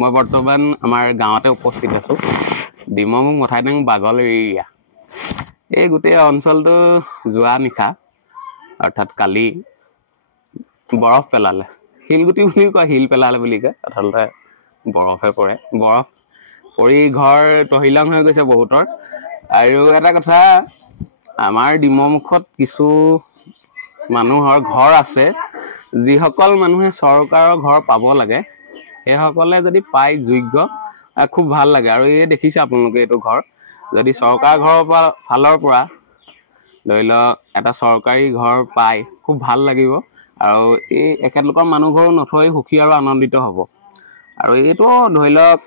মই বৰ্তমান আমাৰ গাঁৱতে উপস্থিত আছো ডিমমুখ মথাইটেং বাগল এৰিয়া এই গোটেই অঞ্চলটো যোৱা নিশা অৰ্থাৎ কালি বৰফ পেলালে শিলগুটি বুলি কয় শিল পেলালে বুলি কয় আচলতে বৰফে পৰে বৰফ পৰি ঘৰ তহিলং হৈ গৈছে বহুতৰ আৰু এটা কথা আমাৰ ডিমমুখত কিছু মানুহৰ ঘৰ আছে যিসকল মানুহে চৰকাৰৰ ঘৰ পাব লাগে সেইসকলে যদি পায় যোগ্য খুব ভাল লাগে আৰু এই দেখিছে আপোনালোকে এইটো ঘৰ যদি চৰকাৰ ঘৰৰ ফালৰ পৰা ধৰি লওক এটা চৰকাৰী ঘৰ পায় খুব ভাল লাগিব আৰু এই একেলোকৰ মানুহ ঘৰো নথৈ সুখী আৰু আনন্দিত হ'ব আৰু এইটো ধৰি লওক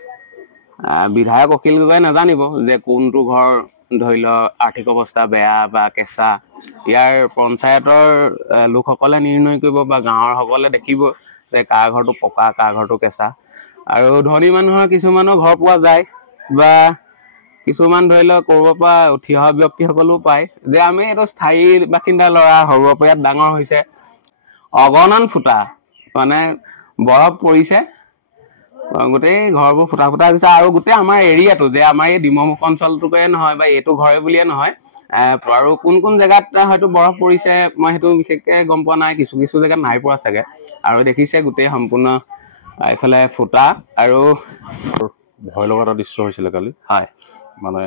বিধায়ক অখিল গগৈয়ে নাজানিব যে কোনটো ঘৰ ধৰি লওক আৰ্থিক অৱস্থা বেয়া বা কেঁচা ইয়াৰ পঞ্চায়তৰ লোকসকলে নিৰ্ণয় কৰিব বা গাঁৱৰ সকলে দেখিব যে কাৰ ঘৰটো পকা কাৰ ঘৰটো কেঁচা আৰু ধনী মানুহৰ কিছুমানৰ ঘৰ পোৱা যায় বা কিছুমান ধৰি লওক ক'ৰবাৰ পৰা উঠি অহা ব্যক্তিসকলেও পায় যে আমি এইটো স্থায়ী বাসিন্দা ল'ৰা সৰুৰ পৰা ইয়াত ডাঙৰ হৈছে অগণন ফুটা মানে বৰফ পৰিছে গোটেই ঘৰবোৰ ফুটা ফুটা হৈছে আৰু গোটেই আমাৰ এৰিয়াটো যে আমাৰ এই ডিমমুখ অঞ্চলটোকে নহয় বা এইটো ঘৰে বুলিয়ে নহয় আৰু কোন কোন জেগাত হয়তো বৰফ পৰিছে মই সেইটো বিশেষকৈ গম পোৱা নাই কিছু কিছু জেগাত নাই পৰা চাগে আৰু দেখিছে গোটেই সম্পূৰ্ণ এইফালে ফুটা আৰু ভয় লগা এটা দৃশ্য হৈছিলে কালি হয় মানে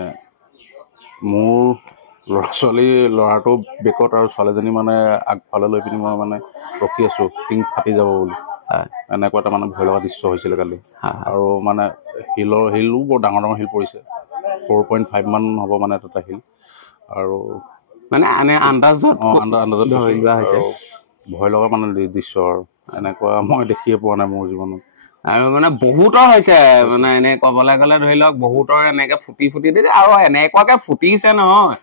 মোৰ ল'ৰাটো বেকত আৰু ছোৱালীজনী মানে আগফালে লৈ পিনি মই মানে ৰখি আছোঁ টিং ফাটি যাব বুলি এনেকুৱা এটা মানে ভয় লগা দৃশ্য হৈছিলে কালি আৰু মানে শিলো বৰ ডাঙৰ ডাঙৰ শিল পৰিছে 4.5 মান হ'ব মানে এটা শিল আৰু মানে আন্দাজত ভয় লগা মানে দৃশ্য আৰু এনেকুৱা মই দেখিয়ে পোৱা নাই মোৰ জীৱনত আৰু মানে বহুতৰ হৈছে মানে এনে ক'বলৈ গ'লে ধৰি লওক বহুতৰ এনেকে ফুটি দিছে আৰু এনেকুৱাকে ফুটিছে নহয়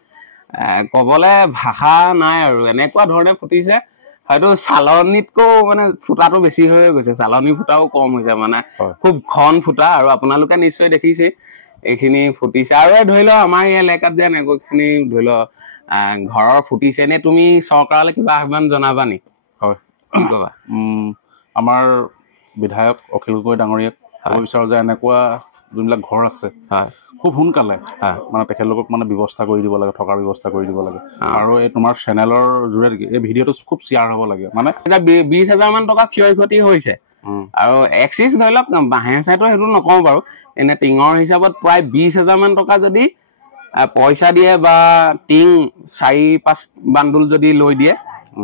ক'বলৈ ভাষা নাই আৰু এনেকুৱা ধৰণে ফুটিছে হয়তো চালনীতকৈ মানে ফুটাটো বেছি হৈ গৈছে চালনী ফুটাও কম হৈছে মানে খুব ঘন ফুটা আৰু আপোনালোকে নিশ্চয় দেখিছে এইখিনি ফুটিছে আৰু ধৰি লওক আমাৰ এই এলেকাত যে এনেকুৱাখিনি ধৰি লওক ঘৰৰ ফুটিছে নে তুমি চৰকাৰলৈ কিবা আহ্বান জনাবা নি হয় কি ক'বা আমাৰ বিধায়ক অখিল গগৈ ডাঙৰীয়াক ক'ব বিচাৰোঁ যে এনেকুৱা যোনবিলাক ঘৰ আছে খুব সোনকালে মানে তেখেতলোকক মানে ব্যৱস্থা কৰি দিব লাগে থকাৰ ব্যৱস্থা কৰি দিব লাগে আৰু এই তোমাৰ চেনেলৰ যোগেদি এই ভিডিঅ'টো খুব শ্বেয়াৰ হ'ব লাগে মানে 20,000 মান টকা ক্ষয় ক্ষতি হৈছে আৰু এক্সিছ ধৰি লওক বাঁহে চাইটো সেইটো নকওঁ বাৰু এনে টিঙৰ হিচাপত প্ৰায় 20,000 মান টকা যদি পইচা দিয়ে বা টিং 4-5 বান্দুল যদি লৈ দিয়ে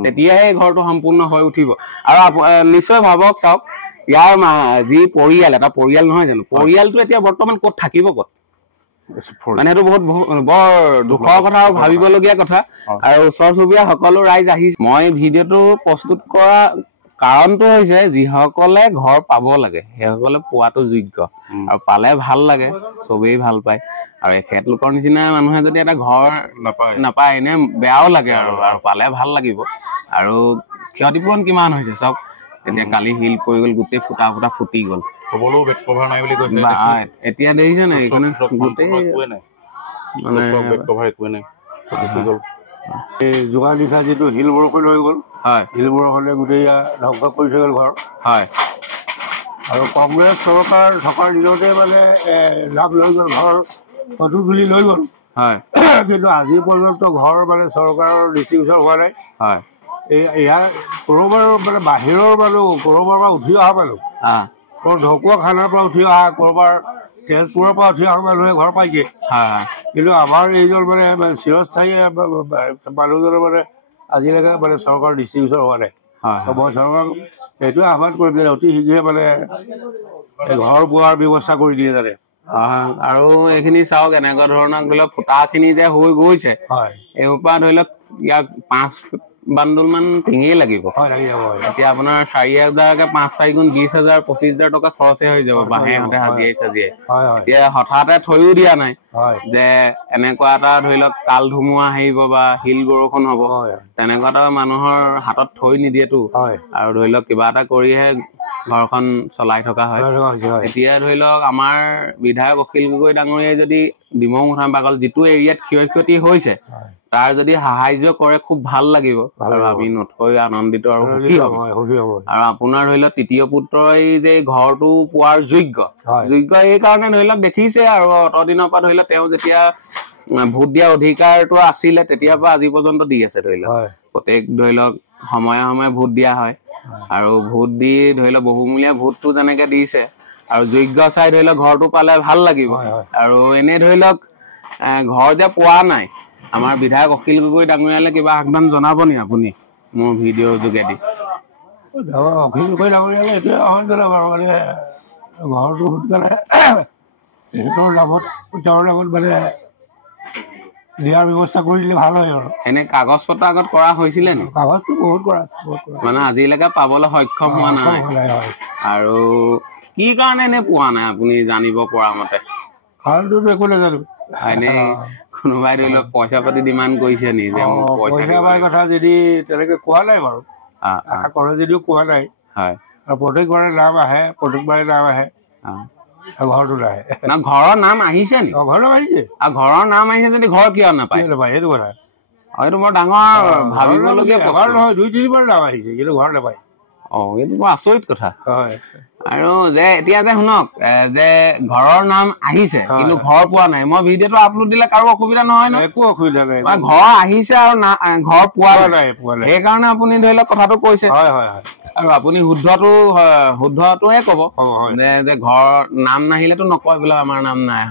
তেতিয়াহে ঘৰটো সম্পূৰ্ণ হৈ উঠিব আৰু নিশ্চয় ভাবক চাওক ইয়াৰ যি পৰিয়াল এটা পৰিয়াল নহয় জানো পৰিয়ালটো এতিয়া বৰ্তমান ক'ত থাকিব ক'ত মানে সেইটো বহুত বৰ দুখৰ কথা আৰু ভাবিবলগীয়া কথা আৰু ওচৰ চুবুৰীয়া সকলো ৰাইজ আহিছে মই ভিডিঅ'টো প্ৰস্তুত কৰা কাৰণটো হৈছে যিসকলে ঘৰ পাব লাগে সেইসকলে পোৱাটো যোগ্য আৰু পালে ভাল লাগে চবেই ভাল পায় আৰু এখেতলোকৰ নিচিনা মানুহে যদি এটা ঘৰ নাপায় এনে বেয়াও লাগে আৰু পালে ভাল লাগিব আৰু ক্ষতিপূৰণ কিমান হৈছে চাওক এতিয়া কালি শিল পৰি গ'ল গোটেই ফুটা ফুটি গ'ল ক'বলৈও বেড কভাৰ নাই বুলি কৈছে এতিয়া দেখিছে নাই এইখন গোটেই মানে বেড কভাৰ একোৱে নাই গ'ল এই যোৱা নিশা যিটো শিল বৰষুণ হৈ গ'ল শিল বৰষুণে গোটেই ধ্বংস কৰি থৈ গ'ল ঘৰ আৰু কংগ্ৰেছ চৰকাৰ থকাৰ দিনতে মানে লাভ লৈ গ'ল ঘৰ ফটো তুলি লৈ গ'ল কিন্তু আজি পৰ্যন্ত ঘৰ মানে চৰকাৰৰ ডিষ্ট্ৰিবিউচন হোৱা নাই ইয়াৰ ক'ৰবাৰ মানে বাহিৰৰ মানুহ ক'ৰবাৰ পৰা উঠি অহা মানুহ ঢকুৱাখানাৰ পৰা উঠি অহা ক'ৰবাৰ তেজপুৰৰ পৰা উঠি অহা মানুহে ঘৰ পাইছে কিন্তু আমাৰ এইজন মানে চিৰস্থায়ী মানুহজনৰ মানে আজিলৈকে মানে চৰকাৰৰ ডিষ্ট্ৰিবিউচন হোৱা নাই মই চৰকাৰক এইটোৱে আহ্বান কৰিম যে অতি শীঘ্ৰে মানে ঘৰ পোৱাৰ ব্যৱস্থা কৰি দিয়ে যাতে আৰু এইখিনি চাওক এনেকুৱা ধৰণৰ ধৰি লওক ফুটাখিনি যে হৈ গৈছে এইসোপা ধৰি লওক ইয়াক 5 বান্দুল মান টিঙেই লাগিব এতিয়া আপোনাৰ 4,000কে 5-4 গুণ 20,000 25,000 টকা খৰচে হৈ যাব বাঁহে হাজিয়াই চাজিয়াই এতিয়া হঠাতে থৈও দিয়া নাই যে এনেকুৱা এটা ধৰি লওক কাল ধুমুহা আহিব বা শিল বৰষুণ হ'ব তেনেকুৱা এটা মানুহৰ হাতত থৈ নিদিয়েতো আৰু ধৰি লওক কিবা এটা কৰিহে ঘৰখন চলাই থকা হয় এতিয়া ধৰি লওক আমাৰ বিধায়ক অখিল গগৈ ডাঙৰীয়াই যদি ডিমৌ মুঠাম বাগল যিটো এৰিয়াত ক্ষয়ক্ষতি হৈছে তাৰ যদি সাহায্য কৰে খুব ভাল লাগিব আৰু আমি নথৈ আনন্দিত আৰু সুখী হ'ম আৰু আপোনাৰ ধৰি লওক তৃতীয় পুত্ৰই যে ঘৰটো পোৱাৰ যোগ্য এই কাৰণে ধৰি লওক দেখিছে আৰু অতদিনৰ পৰা ধৰি লওক তেওঁ যেতিয়া ভোট দিয়া অধিকাৰটো আছিলে তেতিয়াৰ পৰা আজি পৰ্যন্ত দি আছে ধৰি লওক প্ৰত্যেক ধৰি লওক সময়ে সময়ে ভোট দিয়া হয় আৰু ভোট দি ধৰি লওক বহুমূলীয়া ভোটটো যেনেকে দিছে আৰু যোগ্য চাই ধৰি লওক ঘৰটো পালে ভাল লাগিব আৰু এনে ধৰি লওক ঘৰ যে পোৱা নাই আমাৰ বিধায়ক অখিল গগৈ ডাঙৰীয়ালে কিবা আহ্বান জনাব নি আপুনি মোৰ ভিডিঅ' যোগেদি অখিল গগৈ ডাঙৰীয়ালে এইটোৱে আহ্বান জনাব আৰু মানে ঘৰটো সোনকালে তেখেতৰ নামত মানে দিয়াৰ ব্যৱস্থা কৰি দিলে ভাল হয় আৰু এনে কাগজ পত্ৰ আগত কৰা হৈছিলে নি কাগজটো বহুত কৰা মানে আজিলৈকে পাবলৈ সক্ষম হোৱা নাই আৰু কি কাৰণে এনে পোৱা নাই আপুনি জানিব পৰা মতে কাৰণটোতো একো নাজানো এনে কোনোবাই ধৰি লওক পইচা পাতি ডিমাণ্ড কৰিছে নি যে পইচা পাই কথা যদি তেনেকে কোৱা নাই বাৰু আশা কৰে যদিও কোৱা নাই হয় আৰু প্ৰত্যেকবাৰে নাম আহে ঘৰটো নাহে না ঘৰৰ নাম আহিছে নি ঘৰৰ নাম আহিছে আৰু ঘৰৰ নাম আহিছে যদি ঘৰ কিয় নাপায় সেইটো কথা এইটো বৰ ডাঙৰ ভাবিবলগীয়া ঘৰ নহয় 2-3বাৰ নাম আহিছে কিন্তু ঘৰ নাপায় এইটো বৰ আচৰিত কথা আৰু যে এতিয়া যে শুনক যে ঘৰৰ নাম আহিছে কিন্তু ঘৰ পোৱা নাই মই ভিডিঅ'টো আপলোড দিলে কাৰো অসুবিধা নহয় ন একো অসুবিধা নাই ঘৰ আহিছে আৰু ঘৰ পোৱা নাই সেইকাৰণে আপুনি ধৰি লওক কথাটো কৈছে আৰু আপুনি শুদ্ধটোহে কব যে ঘৰ নাম নাহিলেতো নকয় বোলে আমাৰ নাম নাই